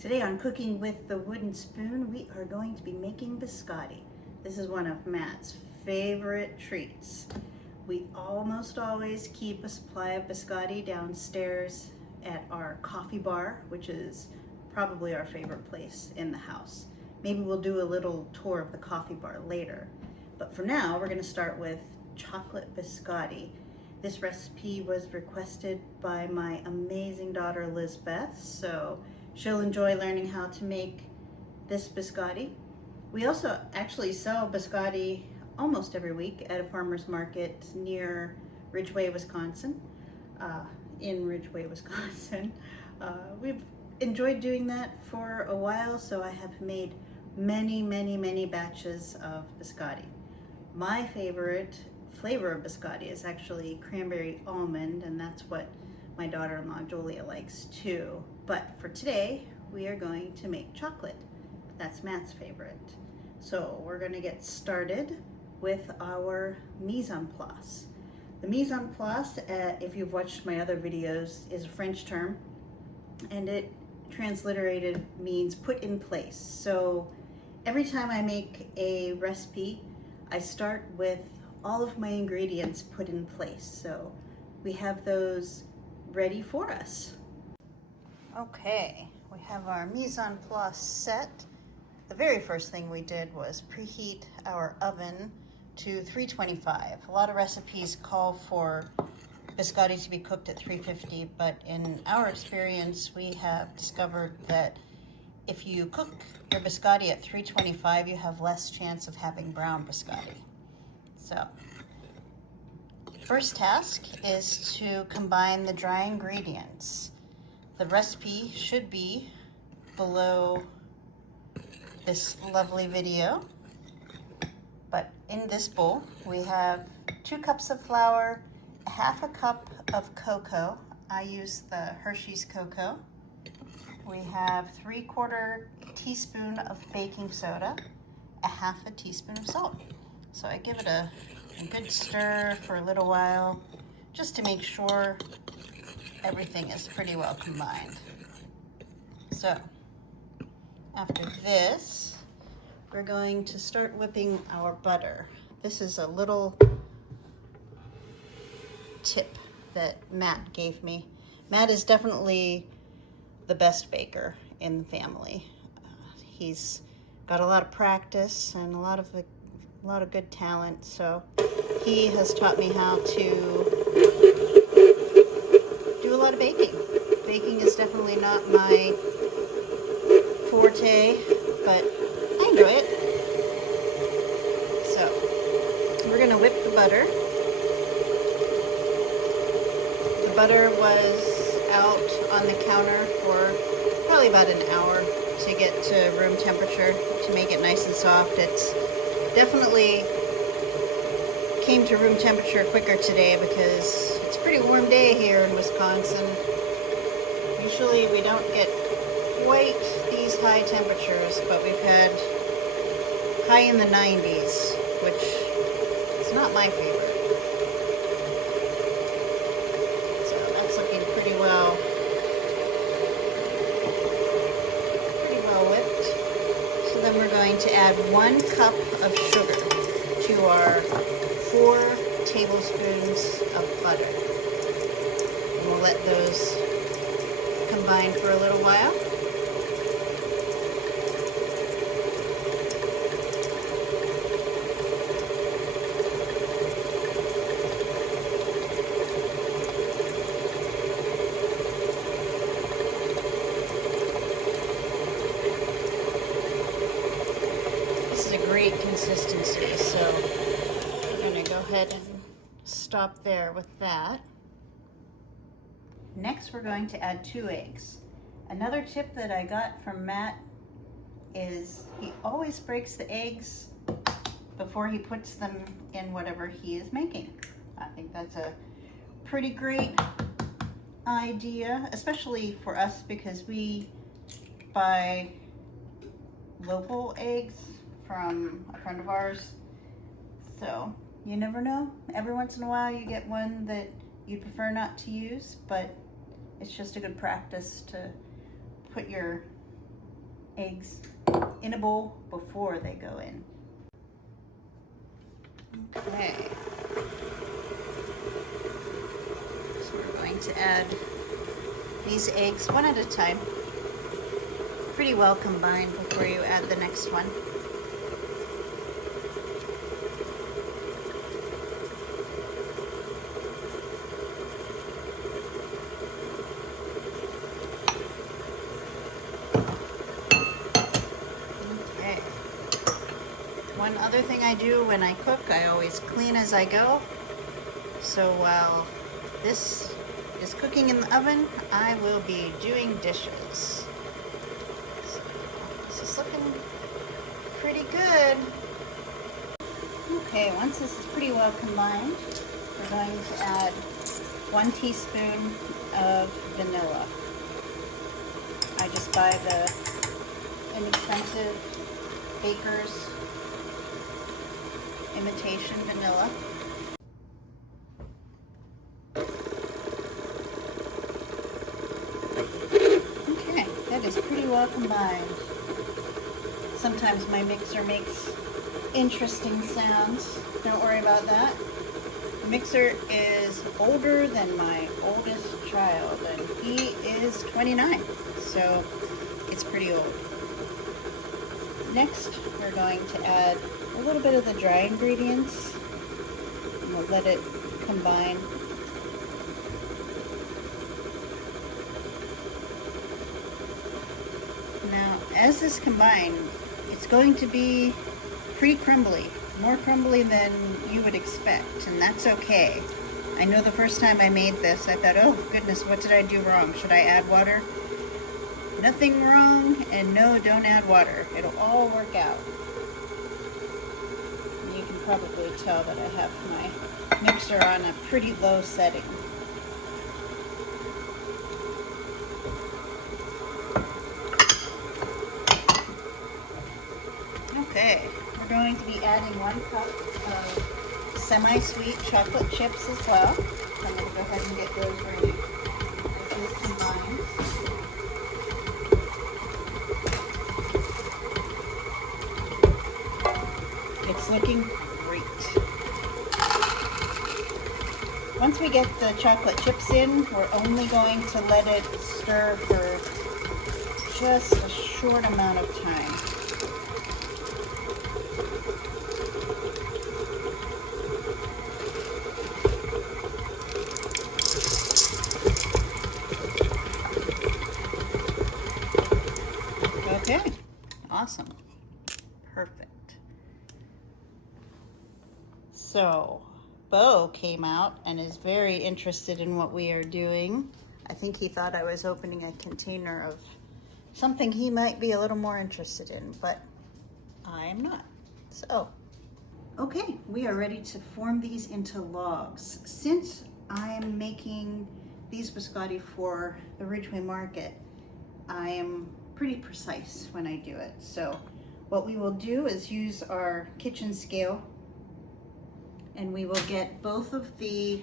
Today on Cooking with the Wooden Spoon, we are going to be making biscotti. This is one of Matt's favorite treats. We almost always keep a supply of biscotti downstairs at our coffee bar, which is probably our favorite place in the house. Maybe we'll do a little tour of the coffee bar later. But for now, we're going to start with chocolate biscotti. This recipe was requested by my amazing daughter, Lizbeth, so she'll enjoy learning how to make this biscotti. We also actually sell biscotti almost every week at a farmer's market near Ridgway, Wisconsin. We've enjoyed doing that for a while, so I have made many batches of biscotti. My favorite flavor of biscotti is actually cranberry almond, and that's what my daughter-in-law Julia likes too. But for today, we are going to make chocolate. That's Matt's favorite. So we're going to get started with our mise en place. The mise en place, if you've watched my other videos, is a French term, and it transliterated means put in place. So every time I make a recipe, I start with all of my ingredients put in place. So we have those ready for us. Okay, we have our mise en place set. The very first thing we did was preheat our oven to 325. A lot of recipes call for biscotti to be cooked at 350, but in our experience, we have discovered that if you cook your biscotti at 325, you have less chance of having brown biscotti. So, first task is to combine the dry ingredients. The recipe should be below this lovely video, but in this bowl we have 2 cups of flour, half a cup of cocoa. I use the Hershey's cocoa. We have 3/4 teaspoon of baking soda, a half a teaspoon of salt. So I give it a good stir for a little while, just to make sure everything is pretty well combined. So after this, we're going to start whipping our butter. This is a little tip that Matt gave me. Matt is definitely the best baker in the family. He's got a lot of practice and a lot of good talent, so he has taught me how to do a lot of baking. Baking is definitely not my forte, but I enjoy it. So we're gonna whip the butter. The butter was out on the counter for probably about an hour to get to room temperature to make it nice and soft. It's definitely came to room temperature quicker today because it's a pretty warm day here in Wisconsin. Usually we don't get quite these high temperatures, but we've had high in the 90s, which is not my favorite. So that's looking pretty well whipped. So then we're going to add 1 cup of sugar to our 4 tablespoons of butter. And we'll let those combine for a little while. Great consistency, so we're going to go ahead and stop there with that. Next, we're going to add 2 eggs. Another tip that I got from Matt is he always breaks the eggs before he puts them in whatever he is making. I think that's a pretty great idea, especially for us because we buy local eggs from a friend of ours. So you never know. Every once in a while you get one that you'd prefer not to use, but it's just a good practice to put your eggs in a bowl before they go in. Okay. So we're going to add these eggs one at a time. Pretty well combined before you add the next one. Okay. One other thing I do when I cook, I always clean as I go. So while this is cooking in the oven, I will be doing dishes. So this is looking pretty good. Okay, once this is pretty well combined, we're going to add 1 teaspoon of vanilla. I just buy the inexpensive Baker's imitation vanilla. Okay, that is pretty well combined. Sometimes my mixer makes interesting sounds. Don't worry about that. The mixer is older than my oldest child, and he is 29, so it's pretty old. Next, we're going to add a little bit of the dry ingredients, and we'll let it combine. Now, as this combines, it's going to be pretty crumbly, more crumbly than you would expect, and that's okay. I know the first time I made this, I thought, oh goodness, what did I do wrong? Should I add water? Nothing wrong, and no, don't add water. It'll all work out. And you can probably tell that I have my mixer on a pretty low setting. Okay, we're going to be adding 1 cup of semi-sweet chocolate chips as well. So I'm going to go ahead and get those ready. This combines. It's looking great. Once we get the chocolate chips in, we're only going to let it stir for just a short amount of time. Okay, awesome. Perfect. So, Bo came out and is very interested in what we are doing. I think he thought I was opening a container of something he might be a little more interested in, but I am not. So, okay, we are ready to form these into logs. Since I am making these biscotti for the Ridgeway Market, I am pretty precise when I do it. So what we will do is use our kitchen scale, and we will get both of the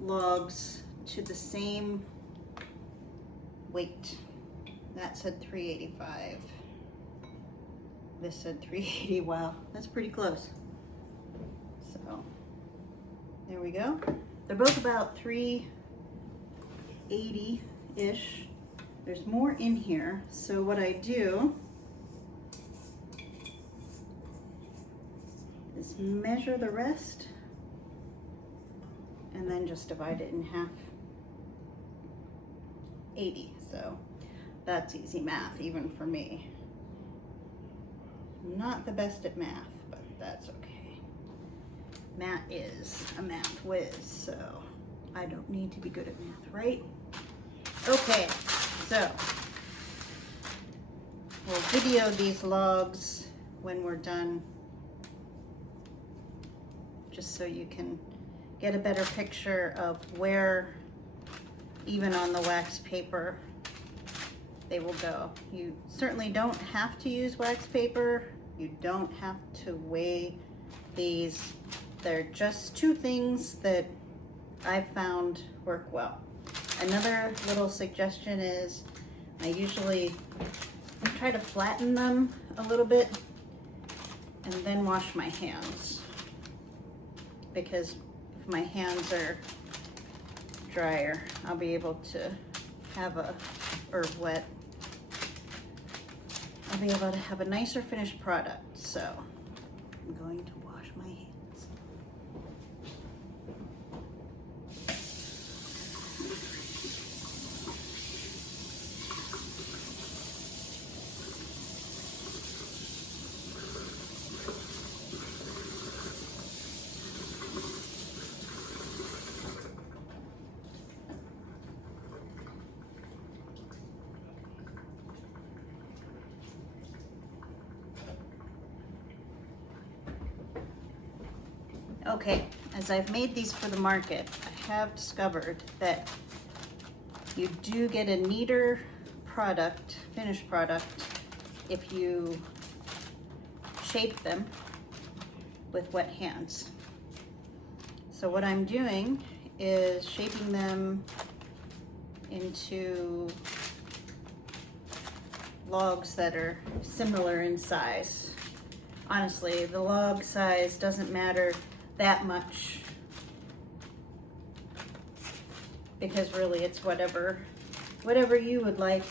logs to the same weight. That said 385. This said 380. Wow, that's pretty close. So there we go. They're both about 380-ish. There's more in here, so what I do is measure the rest and then just divide it in half. 80, so that's easy math even for me. Not the best at math, but that's okay. Matt is a math whiz, so I don't need to be good at math, right? Okay, so we'll video these logs when we're done, just so you can get a better picture of where, even on the wax paper, they will go. You certainly don't have to use wax paper. You don't have to weigh these. They're just 2 things that I've found work well. Another little suggestion is I usually try to flatten them a little bit and then wash my hands, because if my hands are drier, I'll be able to have I'll be able to have a nicer finished product. So I'm going to wash my hands. Okay, as I've made these for the market, I have discovered that you do get a neater product, finished product, if you shape them with wet hands. So what I'm doing is shaping them into logs that are similar in size. Honestly, the log size doesn't matter that much, because really it's whatever you would like,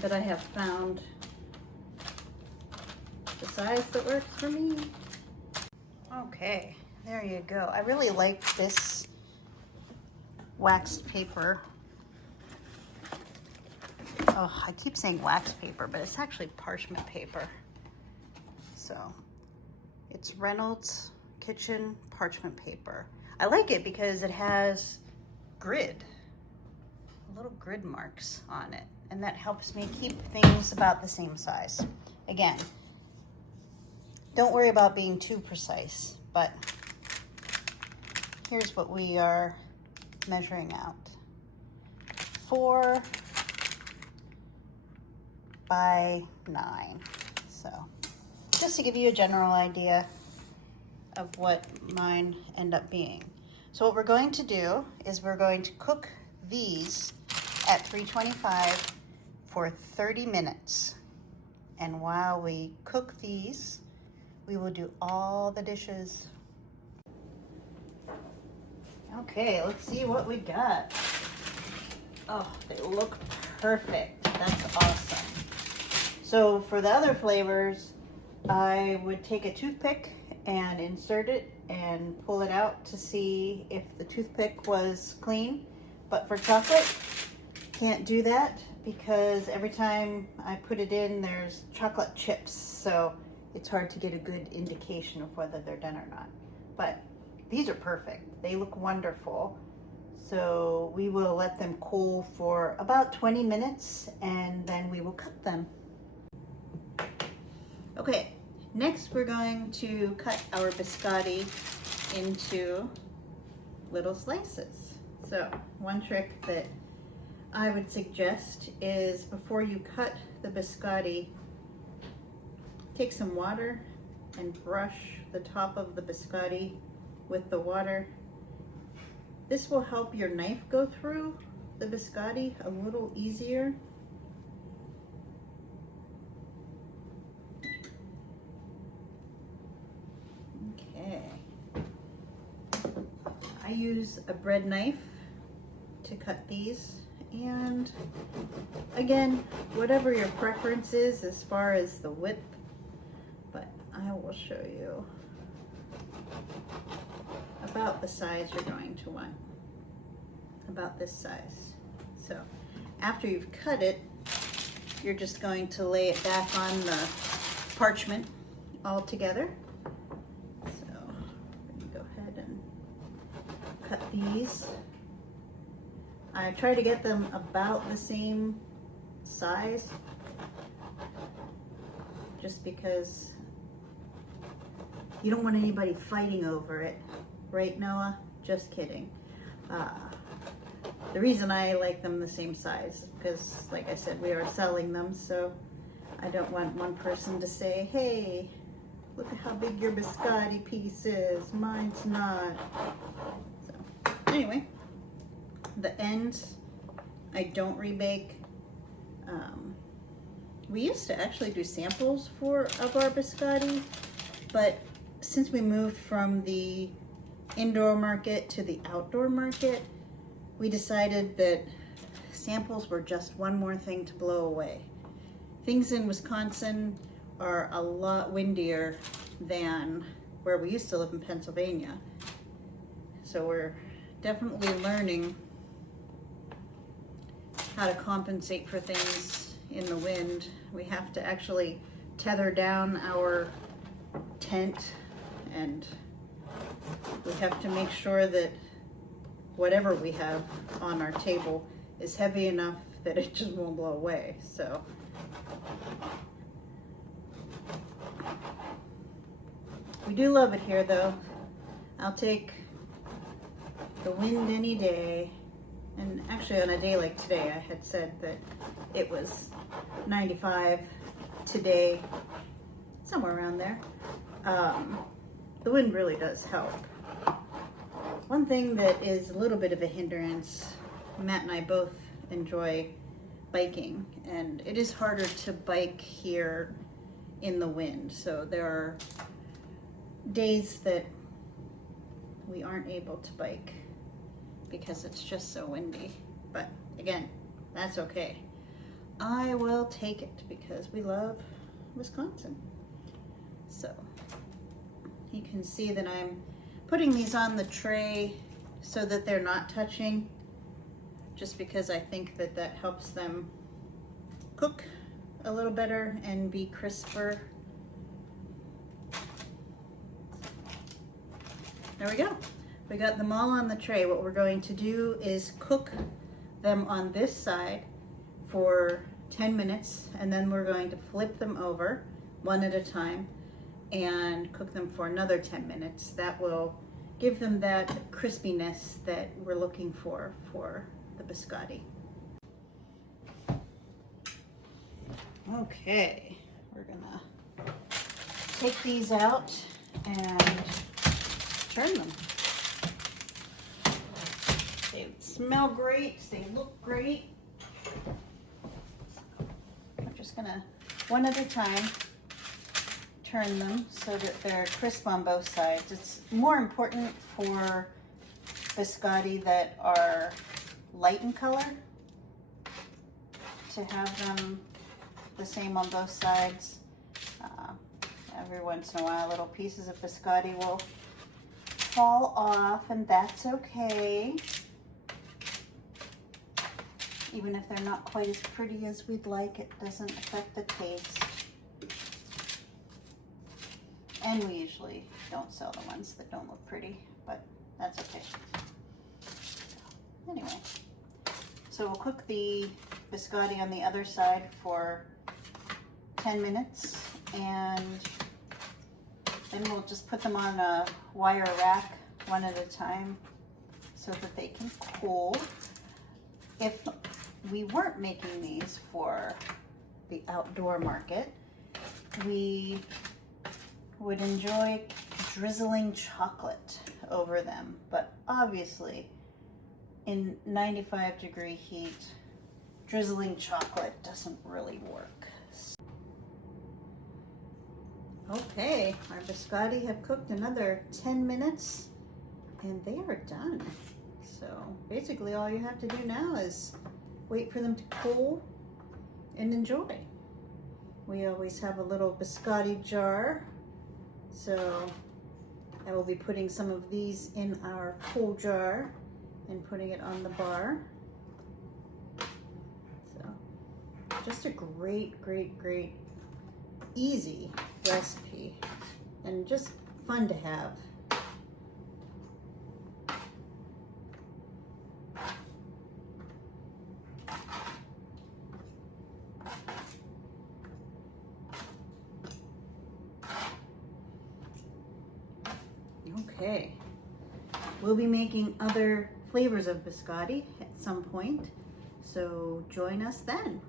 but I have found the size that works for me. Okay, there you go. I really like this waxed paper. Oh, I keep saying wax paper, but it's actually parchment paper. So it's Reynolds Kitchen parchment paper. I like it because it has little grid marks on it, and that helps me keep things about the same size. Again, don't worry about being too precise, but here's what we are measuring out. 4 by 9. So just to give you a general idea of what mine end up being. So what we're going to do is we're going to cook these at 325 for 30 minutes. And while we cook these, we will do all the dishes. Okay, let's see what we got. Oh, they look perfect. That's awesome. So for the other flavors, I would take a toothpick and insert it and pull it out to see if the toothpick was clean. But for chocolate, can't do that because every time I put it in, there's chocolate chips. So it's hard to get a good indication of whether they're done or not. But these are perfect. They look wonderful. So we will let them cool for about 20 minutes and then we will cut them. Okay, next we're going to cut our biscotti into little slices. So one trick that I would suggest is before you cut the biscotti, take some water and brush the top of the biscotti with the water. This will help your knife go through the biscotti a little easier. Okay. I use a bread knife to cut these, and again, whatever your preference is as far as the width, but I will show you about the size you're going to want, about this size. So after you've cut it, you're just going to lay it back on the parchment all together. So I'm gonna go ahead and cut these. I try to get them about the same size, just because you don't want anybody fighting over it. Right, Noah? Just kidding. The reason I like them the same size, because like I said, we are selling them, so I don't want one person to say, hey, look at how big your biscotti piece is, mine's not. So anyway, the ends I don't rebake. We used to actually do samples of our biscotti, but since we moved from the indoor market to the outdoor market, we decided that samples were just one more thing to blow away. Things in Wisconsin are a lot windier than where we used to live in Pennsylvania. So we're definitely learning how to compensate for things in the wind. We have to actually tether down our tent, and we have to make sure that whatever we have on our table is heavy enough that it just won't blow away. So we do love it here though. I'll take the wind any day. And actually on a day like today, I had said that it was 95 today, somewhere around there. The wind really does help. One thing that is a little bit of a hindrance, Matt and I both enjoy biking, and it is harder to bike here in the wind. So there are days that we aren't able to bike because it's just so windy. But again, that's okay. I will take it because we love Wisconsin. So you can see that I'm putting these on the tray so that they're not touching, just because I think that that helps them cook a little better and be crisper. There we go. We got them all on the tray. What we're going to do is cook them on this side for 10 minutes, and then we're going to flip them over one at a time and cook them for another 10 minutes. That will give them that crispiness that we're looking for the biscotti. Okay, we're gonna take these out and turn them. They smell great, they look great. I'm just gonna, one at a time, turn them so that they're crisp on both sides. It's more important for biscotti that are light in color to have them the same on both sides. Every once in a while, little pieces of biscotti will fall off, and that's okay. Even if they're not quite as pretty as we'd like, it doesn't affect the taste. And we usually don't sell the ones that don't look pretty, but that's okay. Anyway, so we'll cook the biscotti on the other side for 10 minutes, and then we'll just put them on a wire rack one at a time so that they can cool. If we weren't making these for the outdoor market, we would enjoy drizzling chocolate over them, but obviously in 95-degree heat, drizzling chocolate doesn't really work. Okay, our biscotti have cooked another 10 minutes and they are done. So basically all you have to do now is wait for them to cool and enjoy. We always have a little biscotti jar, so I will be putting some of these in our cool jar and putting it on the bar. So just a great, great, great, easy recipe and just fun to have. Okay, we'll be making other flavors of biscotti at some point, so join us then.